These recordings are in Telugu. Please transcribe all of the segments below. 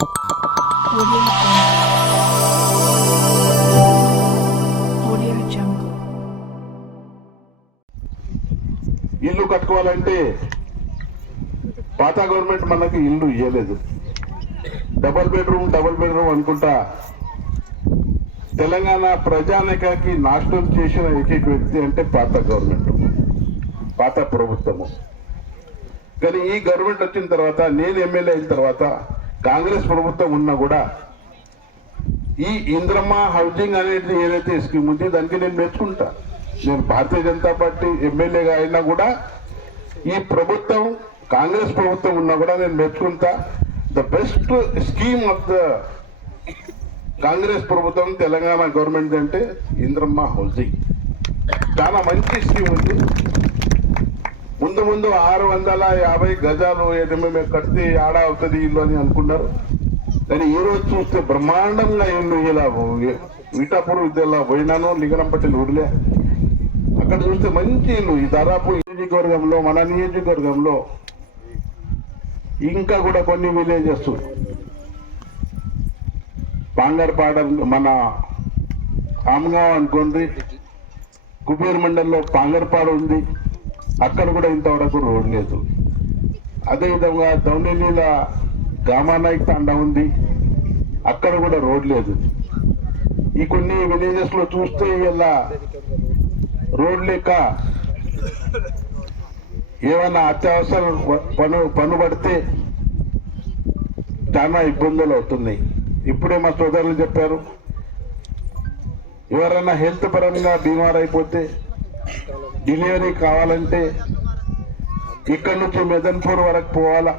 ఇల్లు కట్టుకోవాలంటే పాత గవర్నమెంట్ మనకి ఇల్లు ఇవ్వలేదు. డబల్ బెడ్రూమ్ అనుకుంటా తెలంగాణ ప్రజానికానికి నాశనం చేసిన ఏకైక వ్యక్తి అంటే పాత గవర్నమెంట్, పాత ప్రభుత్వము. కానీ ఈ గవర్నమెంట్ వచ్చిన తర్వాత, నేను ఎమ్మెల్యే అయిన తర్వాత, కాంగ్రెస్ ప్రభుత్వం ఉన్నా కూడా ఈ ఇంద్రమ్మ హౌసింగ్ అనేది ఏదైతే స్కీమ్ ఉంది దానికి నేను మెచ్చుకుంటా. నేను భారతీయ జనతా పార్టీ ఎమ్మెల్యేగా అయినా కూడా ఈ ప్రభుత్వం, కాంగ్రెస్ ప్రభుత్వం ఉన్నా కూడా నేను మెచ్చుకుంటా. The best scheme of the Congress ప్రభుత్వం తెలంగాణ గవర్నమెంట్ అంటే ఇంద్రమ్మ హౌసింగ్. చాలా మంచి స్కీమ్ ఉంది. ముందు 650 గజాలు ఏదైనా కడితే ఆడ అవుతుంది ఇల్లు అని అనుకున్నారు. కానీ ఈ రోజు చూస్తే బ్రహ్మాండంగా ఇల్లు. ఇలా వీటాపూర్ ఇలా పోయినాను, లింగనంపల్లి ఊర్లే, అక్కడ చూస్తే మంచి ఇల్లు. ఈ దాదాపు నియోజకవర్గంలో, మన నియోజకవర్గంలో ఇంకా కూడా కొన్ని విలేజెస్, పాంగర్పాడ, మన ఆమ్గావ్ అనుకోండి, కుబేర్ మండల్లో పాంగర్పాడ ఉంది, అక్కడ కూడా ఇంతవరకు రోడ్ లేదు. అదేవిధంగా దౌనేలీల గామానాయక్ తాండా ఉంది, అక్కడ కూడా రోడ్ లేదు. ఈ కొన్ని విలేజెస్ లో చూస్తే ఇలా రోడ్ లేక ఏమైనా అత్యవసర పను పడితే చాలా ఇబ్బందులు అవుతున్నాయి. ఇప్పుడే మా సోదరులు చెప్పారు, ఎవరైనా హెల్త్ పరంగా బీమార్ అయిపోతే డెలివరీ కావాలంటే ఇక్కడి నుంచి మెదన్పూర్ వరకు పోవాలా,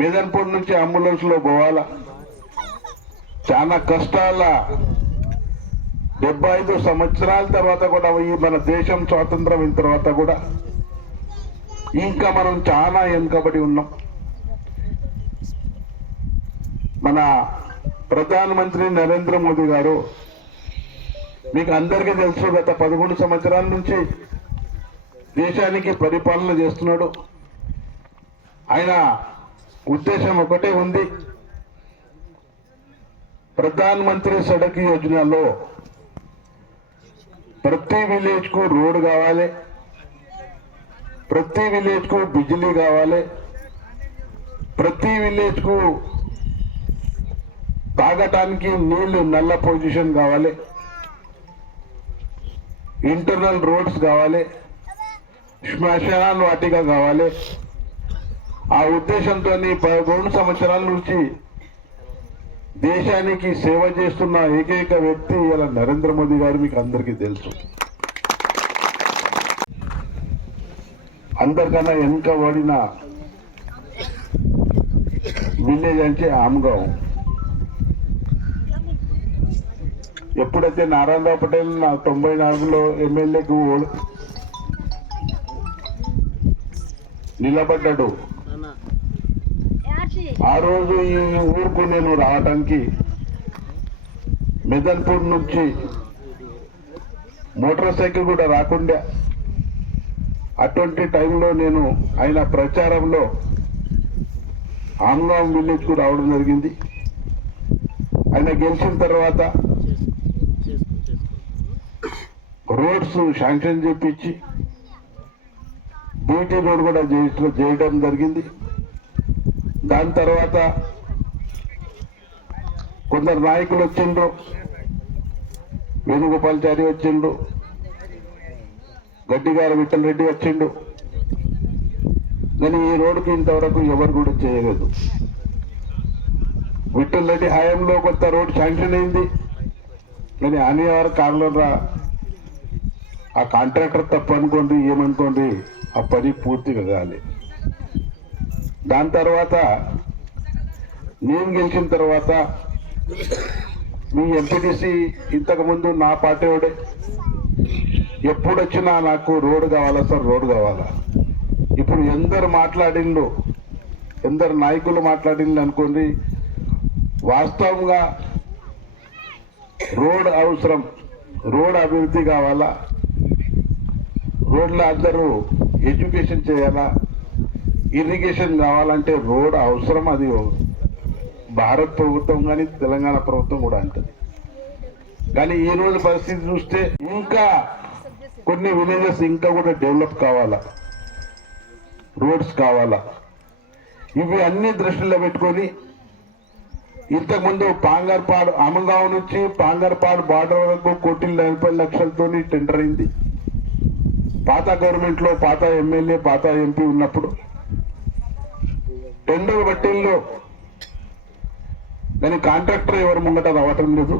మెదన్పూర్ నుంచి అంబులెన్స్ లో పోవాలా. చాలా కష్టాల 75 సంవత్సరాల తర్వాత కూడా, ఈ మన దేశం స్వాతంత్రం అయిన తర్వాత కూడా ఇంకా మనం చాలా వెనుకబడి ఉన్నాం. మన ప్రధానమంత్రి నరేంద్ర మోదీ గారు, మీకు అందరికీ తెలుసు, గత 11 సంవత్సరాల నుంచి దేశానికి పరిపాలన చేస్తున్నాడు. ఆయన ఉద్దేశం ఒకటే ఉంది, ప్రధానమంత్రి సడక్ యోజనలో ప్రతి విలేజ్ కు రోడ్ కావాలి, ప్రతి విలేజ్ కు బిజిలీ కావాలి, ప్రతి విలేజ్ కు తాగటానికి నీళ్లు నల్ల పొజిషన్ కావాలి, ఇంటర్నల్ రోడ్స్ కావాలి, శ్మశానాల వాటిగా కావాలి. ఆ ఉద్దేశంతో 11 సంవత్సరాల నుంచి దేశానికి సేవ చేస్తున్న ఏకైక వ్యక్తి ఇలా నరేంద్ర మోదీ గారు, మీకు అందరికీ తెలుసు. అందరికన్నా వెనుకబడిన విలేజ్ అంటే ఆమ్గావ్. ఎప్పుడైతే నారాయణరావు పటేల్ 94లో ఎమ్మెల్యేకు నిలబడ్డాడు, ఆ రోజు ఈ ఊరుకు నేను రావడానికి మెదన్పూర్ నుంచి మోటార్ సైకిల్ కూడా రాకుండా, అటువంటి టైంలో నేను ఆయన ప్రచారంలో ఆమ్గావ్ విలేజ్ కు రావడం జరిగింది. ఆయన గెలిచిన తర్వాత రోడ్స్ శాంక్షన్ చేపించి బీటీ రోడ్ కూడా చేయడం జరిగింది. దాని తర్వాత కొందరు నాయకులు వచ్చిండ్రు, వేణుగోపాల్చారి వచ్చిండు, గడ్డిగారు విఠల్ రెడ్డి వచ్చిండు. కానీ ఈ రోడ్డుకి ఇంతవరకు ఎవరు కూడా చేయలేదు. విఠల్ రెడ్డి హయాంలో కొంత రోడ్ శాంక్షన్ అయింది, కానీ అనేవారు కారణంగా ఆ కాంట్రాక్టర్ తప్పు అనుకోండి, ఏమనుకోండి, ఆ పని పూర్తిగా కాలే. దాని తర్వాత నేను గెలిచిన తర్వాత మీ ఎంపీటీసీ ఇంతకుముందు నా పార్టీ వాడే, ఎప్పుడు వచ్చినా నాకు రోడ్డు కావాలా సార్, రోడ్డు కావాలా. ఇప్పుడు ఎందరు మాట్లాడిండు, ఎందరు నాయకులు మాట్లాడిండు అనుకోండి, వాస్తవంగా రోడ్ అవసరం, రోడ్ అభివృద్ధి కావాలా, రోడ్లో అందరూ ఎడ్యుకేషన్ చేయాలా, ఇరిగేషన్ కావాలంటే రోడ్ అవసరం. అది భారత్ ప్రభుత్వం కానీ తెలంగాణ ప్రభుత్వం కూడా అంటది. కానీ ఈ రోజు పరిస్థితి చూస్తే ఇంకా కొన్ని విలేజెస్ ఇంకా కూడా డెవలప్ కావాలా, రోడ్స్ కావాలా. ఇవి అన్ని దృష్టిలో పెట్టుకొని ఇంతకుముందు పాంగర్పాడు అమగావ్ నుంచి పాంగర్పాడు బార్డర్ వరకు 1,40,00,000 టెండర్ అయింది. పాత గవర్నమెంట్ లో పాత ఎమ్మెల్యే పాత ఎంపీ ఉన్నప్పుడు టెండర్ బట్టిల్లో కానీ కాంట్రాక్టర్ ఎవరు ముంగట రావటం లేదు.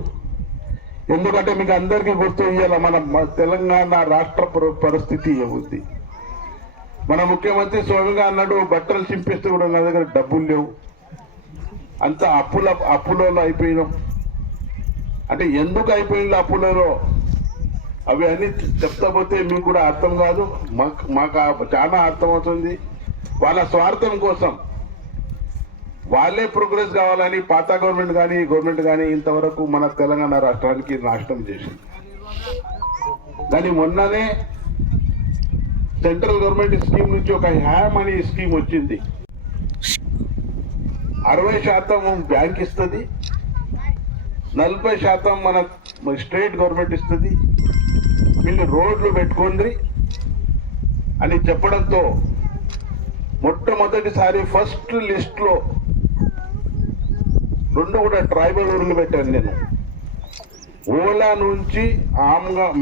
ఎందుకంటే మీకు అందరికీ గుర్తు ఇయ్యాల మన తెలంగాణ రాష్ట్ర పరిస్థితి ఏముంది. మన ముఖ్యమంత్రి స్వామిగా అన్నాడు, బట్టలు చింపిస్తూ కూడా నా దగ్గర డబ్బులు లేవు, అంత అప్పులలో అయిపోయినాం. అంటే ఎందుకు అయిపోయింది అప్పులలో అవి అన్ని చెప్తా పోతే మీకు కూడా అర్థం కాదు, మాకు చాలా అర్థమవుతుంది. వాళ్ళ స్వార్థం కోసం వాళ్ళే ప్రోగ్రెస్ కావాలని పాత గవర్నమెంట్ కానీ గవర్నమెంట్ కానీ ఇంతవరకు మన తెలంగాణ రాష్ట్రానికి నాశనం చేసింది. కానీ మొన్ననే సెంట్రల్ గవర్నమెంట్ స్కీమ్ నుంచి ఒక హ్యామ్ అనే స్కీమ్ వచ్చింది. 60% బ్యాంక్ ఇస్తుంది, 40% మన స్టేట్ గవర్నమెంట్ ఇస్తుంది. వీళ్ళు రోడ్లు పెట్టుకోండి అని చెప్పడంతో మొట్టమొదటిసారి ఫస్ట్ లిస్ట్ లో 2 కూడా ట్రైబల్ ఊర్లు పెట్టాను నేను. ఓలా నుంచి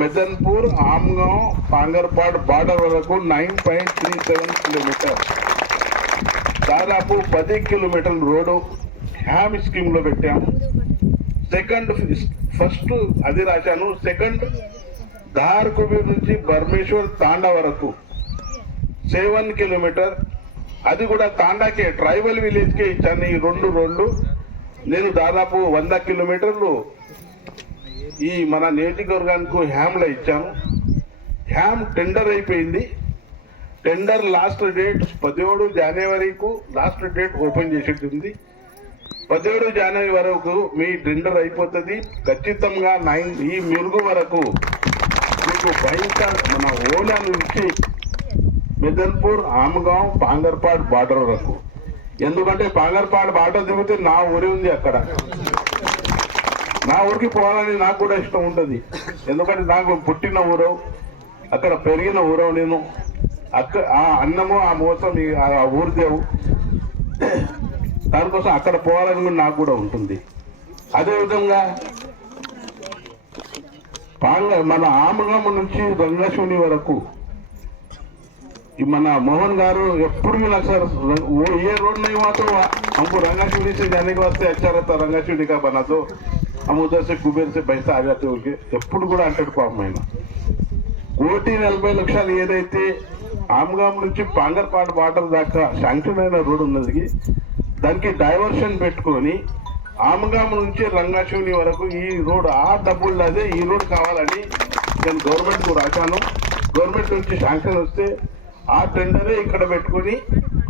మెదన్పూర్ ఆమ్గాం పాంగర్పాడ్ బార్డర్ వరకు 9.37 కిలోమీటర్, దాదాపు 10 కిలోమీటర్ల రోడ్డు హ్యామ్ స్కీమ్ లో పెట్టాము. ఫస్ట్ అది రాశాను. సెకండ్ ధార్కుబీర్ నుంచి బర్మేశ్వర్ తాండా వరకు 7 కిలోమీటర్, అది కూడా తాండాకే ట్రైబల్ విలేజ్ కే ఇచ్చాను. ఈ 2 రోడ్లు నేను దాదాపు 100 కిలోమీటర్లు ఈ మన నియోజకవర్గానికి హ్యామ్లో ఇచ్చాను. హ్యామ్ టెండర్ అయిపోయింది. టెండర్ లాస్ట్ డేట్ 17 జనవరికి లాస్ట్ డేట్ ఓపెన్ చేసేది. 17 జనవరి వరకు మీ టెండర్ అయిపోతుంది. ఖచ్చితంగా ఈ మెరుగు వరకు మీకు బయట మన ఓలా నుంచి మెదన్పూర్ ఆమ్గాం పాంగర్పాడ్ బార్డర్ వరకు. ఎందుకంటే పాంగర్పాడ్ బార్డర్ దిగితే నా ఊరి ఉంది, అక్కడ నా ఊరికి పోవాలని నాకు కూడా ఇష్టం ఉంటుంది. ఎందుకంటే నాకు పుట్టిన ఊరు, అక్కడ పెరిగిన ఊరు నేను. ఆ అన్నము ఆ మోసం ఆ ఊరి దేవు, దానికోసం అక్కడ పోవాలని నాకు కూడా ఉంటుంది. అదేవిధంగా మన ఆమగం నుంచి రంగశూని వరకు మన మోహన్ గారు ఎప్పుడు నాకు సార్ ये रोड नहीं हुआ तो हमको रंगाचूड़ी से जाने के वास्ते अच्छा रहता, रंगाचूड़ी का बना दो, हम उधर से कुबेर से पैसा आ जाते उनके ఎప్పుడు కూడా అంటాడు పాపం ఆయన. 1,40,00,000 ఏదైతే ఆమ్గాం నుంచి పాంగర్పాడ్ బార్డర్ దాకా శాంక్షన్ అయిన రోడ్ ఉన్నది, దానికి డైవర్షన్ పెట్టుకొని ఆమ్గాం నుంచి రంగాచూని వరకు ఈ రోడ్ ఆ డబ్బులు అదే ఈ రోడ్ కావాలని నేను గవర్నమెంట్ కు రాశాను. గవర్నమెంట్ నుంచి శాంక్షన్ వస్తే ఆ టెండరే ఇక్కడ పెట్టుకుని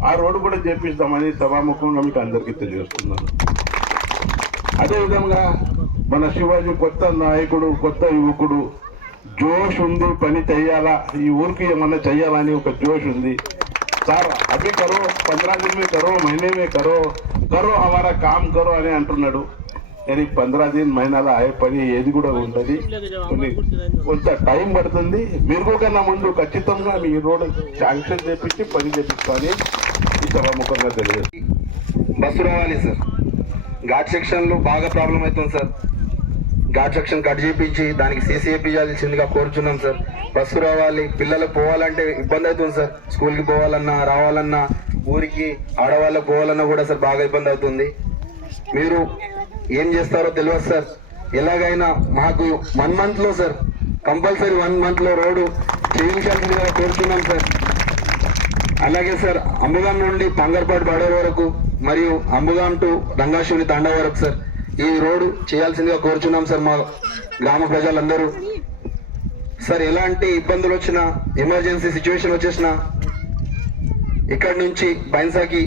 ఆ రోడ్డు కూడా చేపిస్తామని సభాముఖంగా మీకు అందరికీ తెలియజేస్తున్నాను. అదేవిధంగా మన శివాజీ కొత్త నాయకుడు, కొత్త యువకుడు, జోష్ ఉంది, పని చెయ్యాలా, ఈ ఊరికి ఏమన్నా చెయ్యాలని ఒక జోష్ ఉంది. సార్ అభి కరో, 15 दिन में करो, महीने में करो, करो हमारा काम करो అని అంటున్నాడు. కానీ 15 दिन మహిళలో అయ్యే పని ఏది కూడా ఉంటుంది, కొంత టైం పడుతుంది. మీరు కన్నా ముందు ఖచ్చితంగా మీ రోడ్ శాంక్షన్ చేపించి పని చేపిస్తామని ఈ సభాముఖంగా తెలియజేస్తుంది. బస్సు రావాలి సార్, ఘాట్ సెక్షన్లో బాగా ప్రాబ్లం అవుతుంది సార్. ఘాట్ సెక్షన్ కట్ చేయించి దానికి సీసీ వేయించాల్సిందిగా కోరుచున్నాం సార్. బస్సు రావాలి, పిల్లలకు పోవాలంటే ఇబ్బంది అవుతుంది సార్. స్కూల్కి పోవాలన్నా రావాలన్నా, ఊరికి ఆడవాళ్ళకు పోవాలన్నా కూడా సార్ బాగా ఇబ్బంది అవుతుంది. మీరు ఏం చేస్తారో తెలియదు సార్. ఎలాగైనా మాకు 1 month లో సార్, కంపల్సరీ 1 month లో రోడ్డు చేయించాల్సిందిగా కోరుతున్నాం సార్. అలాగే సార్ అంబుగాం నుండి పాంగర్పాడ్ బార్డర్ వరకు మరియు అంబుగాం టు రంగాశివుని తాండా వరకు సార్ ఈ రోడ్డు చేయాల్సిందిగా కోరుచున్నాం సార్. మా గ్రామ ప్రజలందరూ సార్ ఎలాంటి ఇబ్బందులు వచ్చినా, ఎమర్జెన్సీ సిచ్యువేషన్ వచ్చేసినా ఇక్కడి నుంచి బైన్సాకి